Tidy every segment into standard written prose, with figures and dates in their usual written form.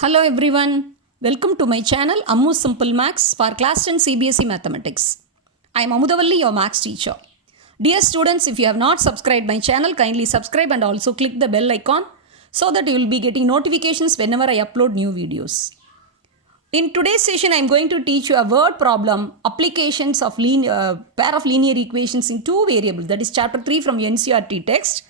Hello everyone, welcome to my channel Ammu Simple Maths for class 10 CBSE Mathematics. I am Amudavalli, your Maths teacher. Dear students, if you have not subscribed my channel, kindly subscribe and also click the bell icon so that you will be getting notifications whenever I upload new videos. In today's session, I am going to teach you a word problem, applications of pair of linear equations in two variables. That is chapter 3 from NCERT text.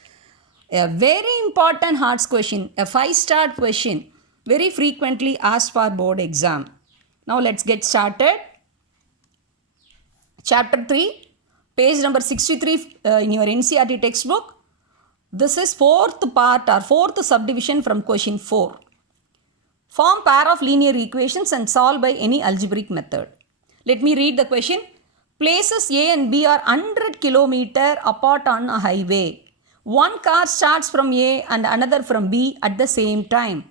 A very important hard question, a 5-star question, very frequently asked for board exam. Now let's get started. Chapter 3, page number 63 in your NCERT textbook. This is fourth part or fourth subdivision from question 4. Form pair of linear equations and solve by any algebraic method. Let me read the question. Places A and B are 100 km apart on a highway. One car starts from A and another from B at the same time.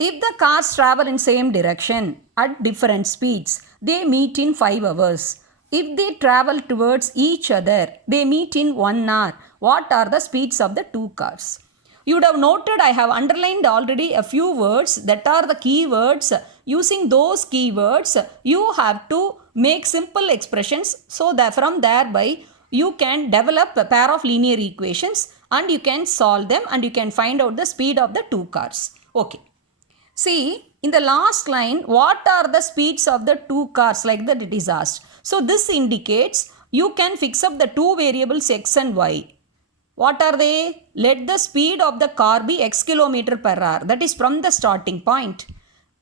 If the cars travel in same direction at different speeds, they meet in 5 hours. If they travel towards each other, they meet in 1 hour. What are the speeds of the two cars? You would have noted I have underlined already a few words that are the keywords. Using those keywords, you have to make simple expressions so that from thereby you can develop a pair of linear equations and you can solve them and you can find out the speed of the two cars. Okay. See, in the last line, what are the speeds of the two cars like that it is asked. So this indicates you can fix up the two variables x and y. What are they? Let the speed of the car be x km per hour. That is from the starting point.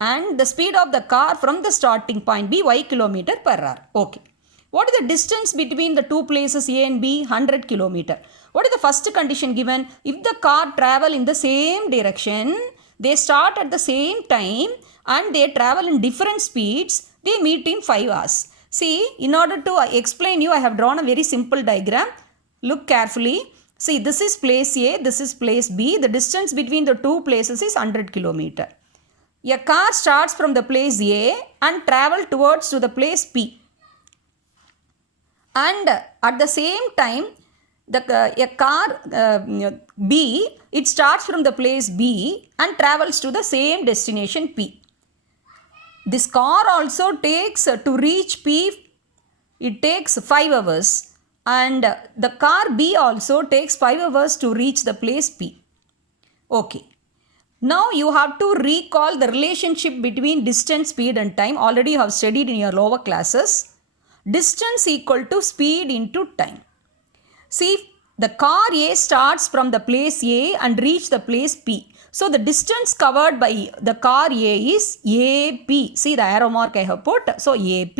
And the speed of the car from the starting point be y km per hour. Okay. What is the distance between the two places A and B? 100 km. What is the first condition given? If the car travel in the same direction, they start at the same time and they travel in different speeds, they meet in 5 hours. See, in order to explain you, I have drawn a very simple diagram. Look carefully. See, this is place A, this is place B. The distance between the two places is 100 km. A car starts from the place A and travel towards to the place P. And at the same time, a car B, it starts from the place B and travels to the same destination P. This car also takes to reach P, it takes 5 hours. And the car B also takes 5 hours to reach the place P. Okay. Now you have to recall the relationship between distance, speed and time. Already you have studied in your lower classes. Distance equal to speed into time. See, the car A starts from the place A and reach the place P. So the distance covered by the car A is AP. See the arrow mark I have put. So AP.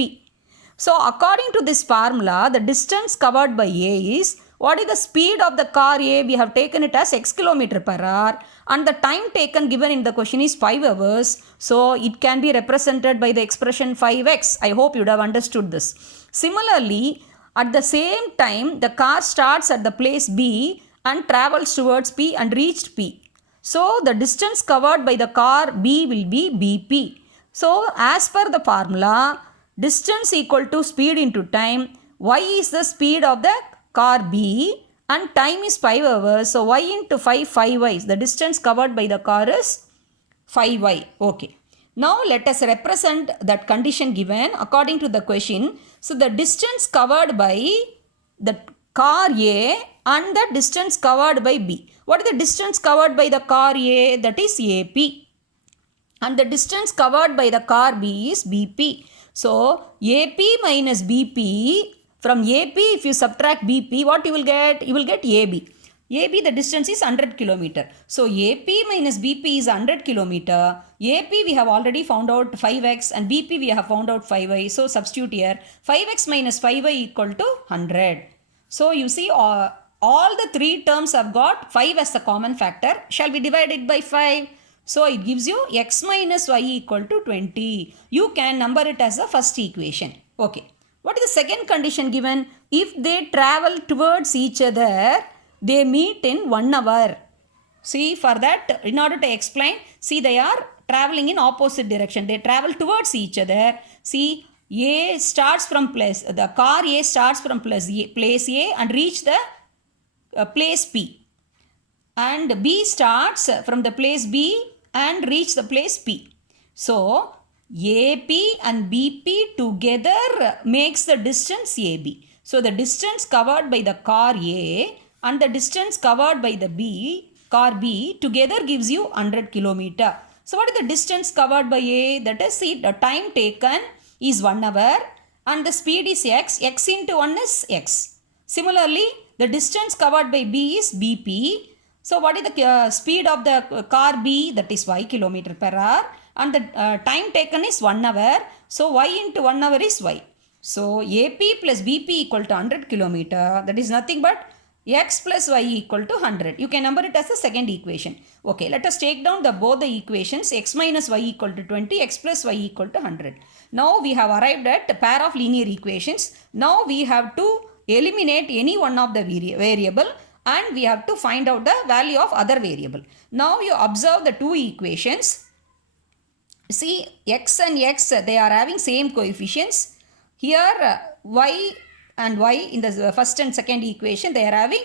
So according to this formula, the distance covered by A is, what is the speed of the car A? We have taken it as x km per hour and the time taken given in the question is 5 hours. So it can be represented by the expression 5x. I hope you would have understood this. Similarly, at the same time, the car starts at the place B and travels towards P and reached P. So the distance covered by the car B will be BP. So as per the formula, distance equal to speed into time. Y is the speed of the car B and time is 5 hours. So y into 5y. The distance covered by the car is 5y. Okay. Now let us represent that condition given according to the question. So the distance covered by the car A and the distance covered by B. What is the distance covered by the car A? That is AP. And the distance covered by the car B is BP. So AP minus BP, from AP if you subtract BP, what you will get? You will get AB. AB, the distance is 100 km. So AP minus BP is 100 km. AP we have already found out 5x and BP we have found out 5y. So substitute here. 5x minus 5y equal to 100. So you see all the three terms have got 5 as the common factor. Shall we divide it by 5? So it gives you x minus y equal to 20. You can number it as the first equation. Okay. What is the second condition given? If they travel towards each other, they meet in 1 hour. See, for that, in order to explain, see, they are traveling in opposite direction. They travel towards each other. See, A starts from the car A starts from place A and reach the place P. And B starts from the place B and reach the place P. So AP and BP together makes the distance AB. So the distance covered by the car A and the distance covered by the car B together gives you 100 kilometer. So what is the distance covered by A? That is, the time taken is 1 hour and the speed is x. X into 1 is x. Similarly, the distance covered by B is BP. So what is the speed of the car B? That is y kilometer per hour and the time taken is 1 hour. So y into 1 hour is y. So AP plus BP equal to 100 kilometer. That is nothing but x plus y equal to 100. You can number it as the second equation. Okay, let us take down both the equations. X minus y equal to 20, x plus y equal to 100. Now we have arrived at a pair of linear equations. Now we have to eliminate any one of the variable and we have to find out the value of other variable. Now you observe the two equations. See, x and x, they are having same coefficients. Here y and y in the first and second equation, they are having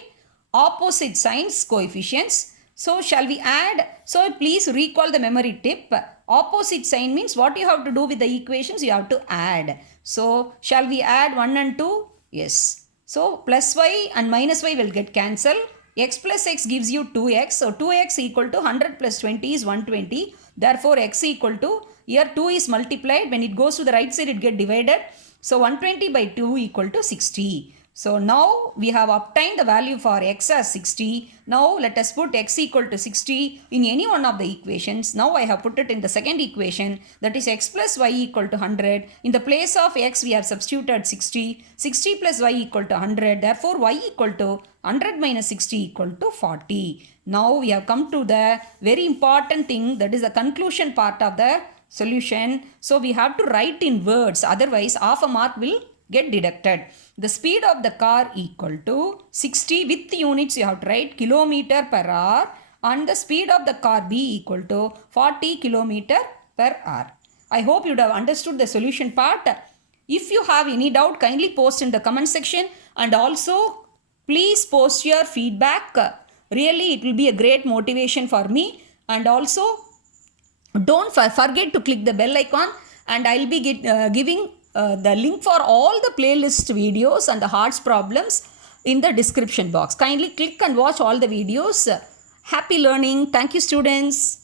opposite signs coefficients. So shall we add? So please recall the memory tip. Opposite sign means what you have to do with the equations, you have to add. So shall we add 1 and 2? Yes. So plus y and minus y will get cancelled. X plus x gives you 2x. So 2x equal to 100 plus 20 is 120. Therefore x equal to, here 2 is multiplied. When it goes to the right side, it get divided. So 120 by 2 equal to 60. So now we have obtained the value for x as 60. Now let us put x equal to 60 in any one of the equations. Now I have put it in the second equation, that is x plus y equal to 100. In the place of x we have substituted 60. 60 plus y equal to 100. Therefore y equal to 100 minus 60 equal to 40. Now we have come to the very important thing, that is the conclusion part of the solution. So we have to write in words, otherwise half a mark will get deducted. The speed of the car equal to 60, with units you have to write kilometer per hour, and the speed of the car B equal to 40 kilometer per hour. I hope you have understood the solution part. If you have any doubt, kindly post in the comment section, and also please post your feedback. Really it will be a great motivation for me. And also don't forget to click the bell icon, and I will be giving the link for all the playlist videos and the hearts problems in the description box. Kindly click and watch all the videos. Happy learning. Thank you, students.